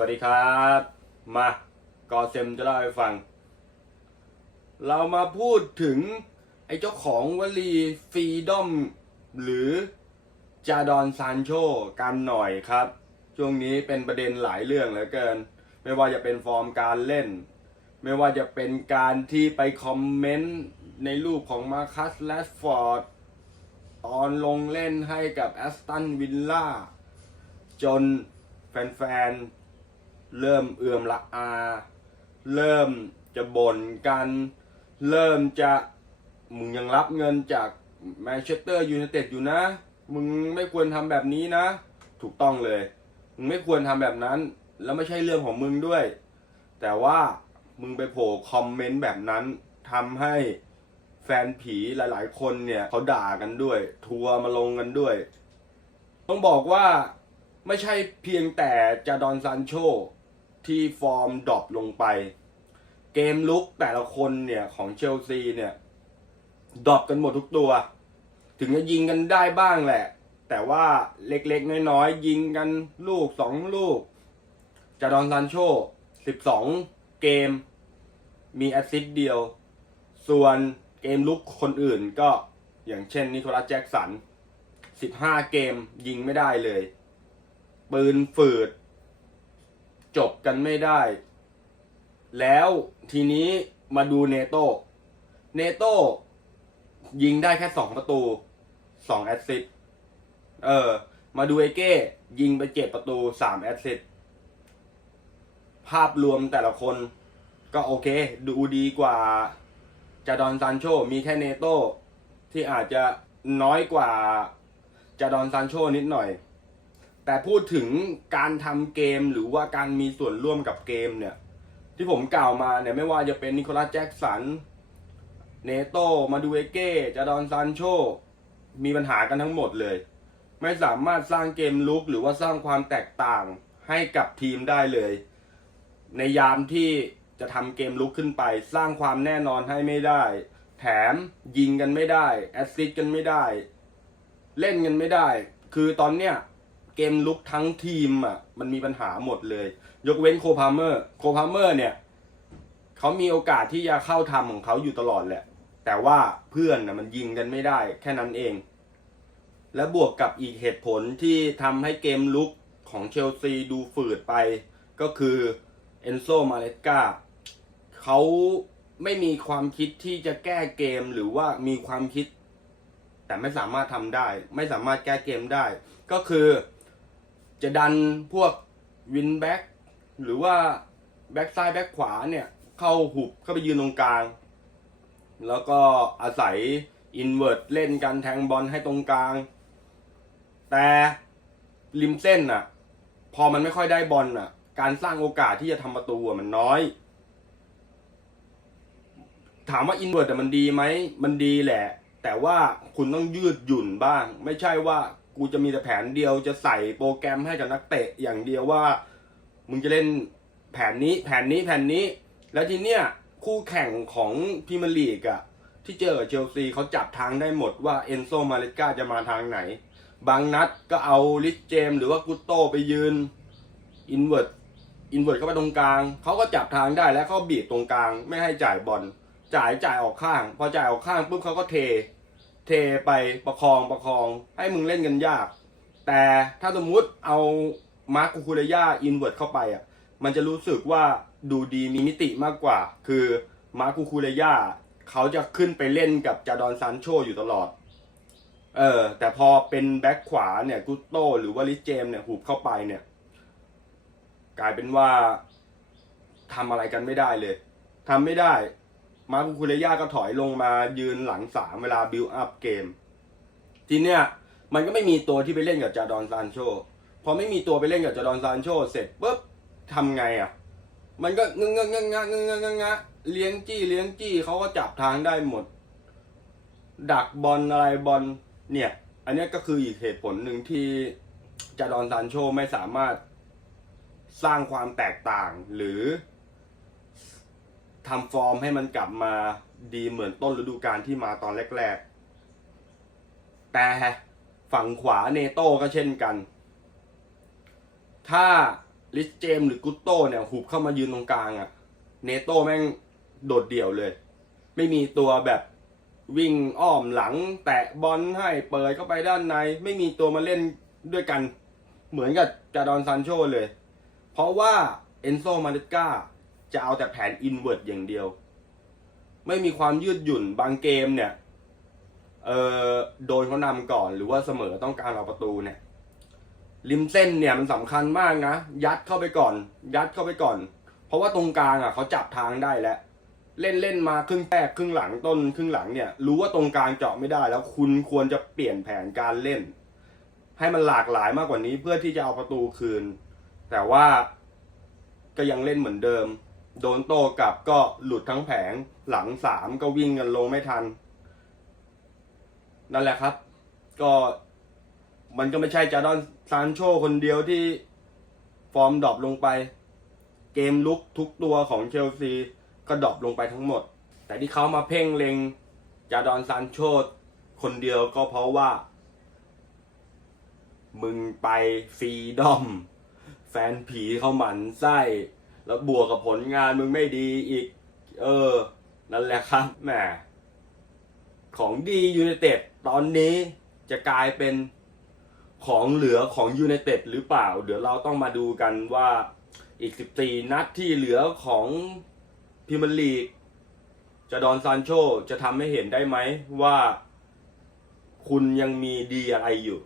วัสดีครับ มากอเซมจะเล่าให้ฟัง เรามาพูดถึง ไอ้เจ้าของวลีฟรีดอม หรือจาดอนซานโชกันหน่อยครับ ช่วงนี้เป็นประเด็นหลายเรื่องเหลือเกิน ไม่ว่าจะเป็นฟอร์มการเล่น ไม่ว่าจะเป็นการที่ไปคอมเมนต์ในรูปของมาคัสแลสฟอร์ดตอนลงเล่นให้กับแอสตันวิลล่าจนแฟนๆ เริ่มเอื่อมละอา เริ่มจะบ่นกัน เริ่มจะมึงยังรับเงินจากแมนเชสเตอร์ยูไนเต็ดอยู่นะ มึงไม่ควรทำแบบนี้นะ ถูกต้องเลย มึงไม่ควรทำแบบนั้น แล้วไม่ใช่เรื่องของมึงด้วย แต่ว่ามึงไปโผล่คอมเมนต์แบบนั้นทำให้แฟนผีหลาย ๆ คนเนี่ยเขาด่ากันด้วย ทัวร์มาลงกันด้วย ต้องบอกว่าไม่ใช่เพียงแต่จาดอนซานโช ที่ฟอร์มดรอปลงไป เกมลุกแต่ละคนเนี่ยของเชลซีเนี่ยดรอปกันหมดทุกตัว ถึงจะยิงกันได้บ้างแหละ แต่ว่าเล็กๆ น้อยๆ ยิงกันลูกสองลูกจาดอนซานโช12เกม มีแอสซิสต์เดียว ส่วนเกมลุกคนอื่นก็อย่างเช่นนิโคลัสแจ็กสัน15เกมยิงไม่ได้เลย ปืนฝืด จบกันไม่ได้ แล้วทีนี้มาดูเนโตเนโตยิงได้แค่สองประตูสองแอสซิสต์เออ มาดูเอเก้ ยิงไปเจ็ดประตูสามแอสซิสต์ภาพรวมแต่ละคนก็โอเค ดูดีกว่าจาดอนซานโช มีแค่เนโตที่อาจจะน้อยกว่าจาดอนซานโชนิดหน่อย แต่พูดถึงการทำเกมหรือว่าการมีส่วนร่วมกับเกมเนี่ย ที่ผมกล่าวมาเนี่ยไม่ว่าจะเป็นนิโคลัสแจ็กสันเนโตมาดูเอเก้จาดอนซานโช มีปัญหากันทั้งหมดเลย ไม่สามารถสร้างเกมลุกหรือว่าสร้างความแตกต่างให้กับทีมได้เลย ในยามที่จะทำเกมลุกขึ้นไป สร้างความแน่นอนให้ไม่ได้ แถมยิงกันไม่ได้ แอสซิสต์กันไม่ได้ เล่นกันไม่ได้ คือตอนเนี้ย เกมลุกทั้งทีมอะมันมีปัญหาหมดเลย ยกเว้นโคพาเมอร์โคพาเมอร์เนี่ยเขามีโอกาสที่จะเข้าทำของเขาอยู่ตลอดแหละ แต่ว่าเพื่อนนะมันยิงกันไม่ได้แค่นั้นเอง และบวกกับอีกเหตุผลที่ทำให้เกมลุกของเชลซีดูฝืดไป ก็คือเอนโซมาเลสกาเขาไม่มีความคิดที่จะแก้เกมหรือว่ามีความคิด แต่ไม่สามารถทำได้ ไม่สามารถแก้เกมได้ ก็คือ จะดันพวกวินแบ็กหรือว่าแบ็กซ้ายแบ็กขวาเนี่ย เข้าหุบเข้าไปยืนตรงกลาง แล้วก็อาศัยอินเว r ร์เล่นกันแทงบอลให้ตรงกลาง แต่ริมเส้นน่ะพอมันไม่ค่อยได้บอลน่ะการสร้างโอกาสที่จะทำประตูอะมันน้อย ถามว่าอินเว r ร์แต่มันดีไหมมันดีแหละ แต่ว่าคุณต้องยืดหยุ่นบ้าง ไม่ใช่ว่า กูจะมีแต่แผนเดียวจะใส่โปรแกรมให้กับนักเตะอย่างเดียวว่า มึงจะเล่นแผนนี้แผนนี้แผนนี้ แล้วทีเนี้ยคู่แข่งของพรีเมียร์ลีกอะที่เจอเชลซีเขาจับทางได้หมดว่าเอนโซมาเลกาจะมาทางไหน บางนัดก็เอาลิสเจม หรือว่ากุตโตไปยืนอินเว r ร์อินเว r ร์เข้าไปตรงกลาง เขาก็จับทางได้แล้วเขาบีบตรงกลาง ไม่ให้จ่ายบอลจ่ายจ่ายออกข้าง พอจ่ายออกข้างปุ๊บเขาก็เท เทไปประคองประคอง ให้มึงเล่นกันยาก แต่ถ้าสมมุติเอามาร์คคูคูเรย่าอินเว r ร์เข้าไปอะมันจะรู้สึกว่าดูดีมีมิติมากกว่า คือมาร์คูคูเรย่าเขาจะขึ้นไปเล่นกับจาดอนซานโชอยู่ตลอด เออ แต่พอเป็นแบ็คขวาเนี่ยกุตโตหรือว่าลิสเจมเนี่ยหูบเข้าไปเนี่ย กลายเป็นว่าทำอะไรกันไม่ได้เลยทำไม่ได้ มาคูคูเลย่าก็ถอยลงมายืนหลังสามเวลาบิลอัพเกม ทีเนี้ยมันก็ไม่มีตัวที่ไปเล่นกับจาดอนซานโชพอไม่มีตัวไปเล่นกับจาดอนซานโชเสร็จปุ๊บทำไงอะ มันก็เงื้อเงื้อเงื้อเงื้อเงื้อเงื้อเลี้ยงจี้เลี้ยงจี้เขาก็จับทางได้หมด ดักบอลอะไรบอลเนี่ย อันนี้ก็คืออีกเหตุผลหนึ่งที่จาดอนซานโชไม่สามารถสร้างความแตกต่างหรือ ทำฟอร์มให้มันกลับมาดีเหมือนต้นฤดูกาลที่มาตอนแรกๆ แต่ฝั่งขวาเนโต้ก็เช่นกัน ถ้าลิสเจมหรือกุตโต้เนี่ยหุบเข้ามายืนตรงกลางอะ่ะ เนโต้แม่งโดดเดี่ยวเลย ไม่มีตัวแบบวิ่งอ้อมหลัง แตะบอลให้เปิดเข้าไปด้านใน ไม่มีตัวมาเล่นด้วยกัน เหมือนกับจาดอนซานโชเลย เพราะว่าเอนโซมาริก้า จะเอาแต่แผนอินเวิร์ดอย่างเดียว ไม่มีความยืดหยุ่นบางเกมเนี่ยเออโดนเขานำก่อนหรือว่าเสมอต้องการเอาประตูเนี่ยริมเส้นเนี่ยมันสำคัญมากนะ ยัดเข้าไปก่อน ยัดเข้าไปก่อน เพราะว่าตรงกลางอะเขาจับทางได้แล้ว เล่นเล่นมาครึ่งแรกครึ่งหลังต้นครึ่งหลังเนี่ย รู้ว่าตรงกลางเจาะไม่ได้ แล้วคุณควรจะเปลี่ยนแผนการเล่น ให้มันหลากหลายมากกว่านี้เพื่อที่จะเอาประตูคืน แต่ว่าก็ยังเล่นเหมือนเดิม โดนโตกลับก็หลุดทั้งแผงหลังสามก็วิ่งกันลงไม่ทัน นั่นแหละครับ ก็มันก็ไม่ใช่จาดอนซานโชคนเดียวที่ฟอร์มดรอปลงไป เกมลุกทุกตัวของเชลซีก็ดรอปลงไปทั้งหมด แต่ที่เขามาเพ่งเล็งจาดอนซานโชคนเดียวก็เพราะว่า มึงไปฟรีดอม แฟนผีเขาหมันไส้ แล้วบวกกับผลงานมึงไม่ดีอีก เออ นั่นแหละครับแหมของดียูไนเต็ดตอนนี้จะกลายเป็นของเหลือของยูไนเต็ดหรือเปล่า เดี๋ยวเราต้องมาดูกันว่าอีก 14 นัดที่เหลือของพรีเมียร์ลีกจะดอนซานโชจะทำให้เห็นได้ไหมว่าคุณยังมีดีอะไรอยู่